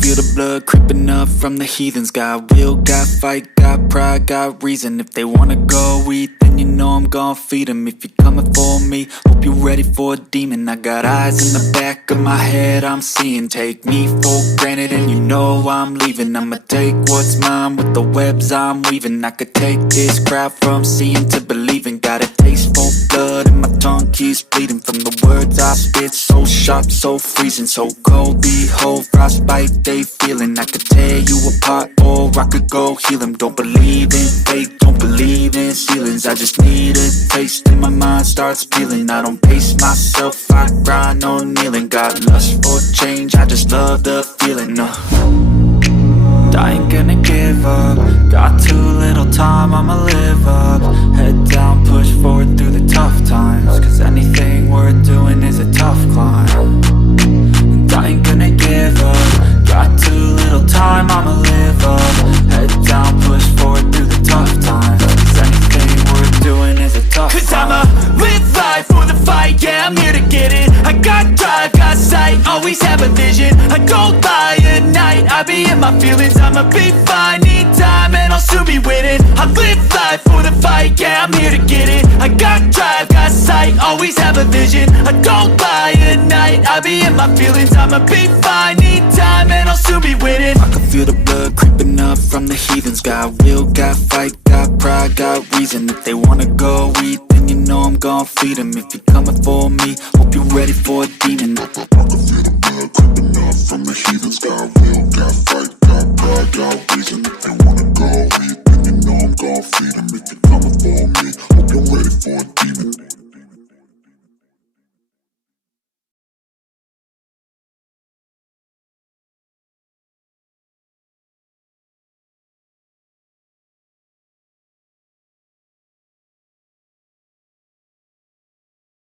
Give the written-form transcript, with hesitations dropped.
feel the blood creeping up from the heathens. Got will, got fight, got pride, got reason. If they wanna go eat, then you know I'm gon' feed them. If you're coming for me, hope you're ready for a demon. I got eyes in the back of my head, I'm seeing. Take me for granted and you know I'm leaving. I'ma take what's mine with the webs I'm weaving. I could take this crowd from seeing to believing. Got a taste for blood and my tongue keeps bleeding from the words I spit. So sharp, so freezing, so cold. Behold, frostbite they feeling. I could tear you apart or I could go heal them. Don't believe in fate, don't believe in ceilings. I just need a taste and my mind starts peeling. I don't pace myself, I grind on kneeling. Got lust for change, I just love the feeling. I ain't gonna give up. Got too little time, I'ma live up. Head down, push forward through the tough times. Cause anything worth doing is a tough climb. And I ain't gonna give up. Got too little time, I'ma live up. Head down, push forward through the tough times. Cause anything worth doing is a tough climb. Cause I'ma live life for the fight, yeah, I'm here to get it. I got drive, got sight, always have a vision. I don't lie at night, I be in my feelings. I'ma be fine, need time and I'll soon be winning. I live life for the fight, yeah, I'm here to get it. I got drive, got sight, always have a vision. I don't lie at night, I be in my feelings. I'ma be fine, need time and I'll soon be winning. I can feel the blood creeping up from the heathens. Got will, got fight, got pride, got reason. If they wanna go eat, then you know I'm gon' feed them. If you're coming for me, hope you're ready for a demon. I can feel the blood creeping up from the heathens. Got will, got fight, got pride, got reason. If they wanna go eat, then you know I'm gon' feed them. If you're coming for me, hope you're ready for a demon.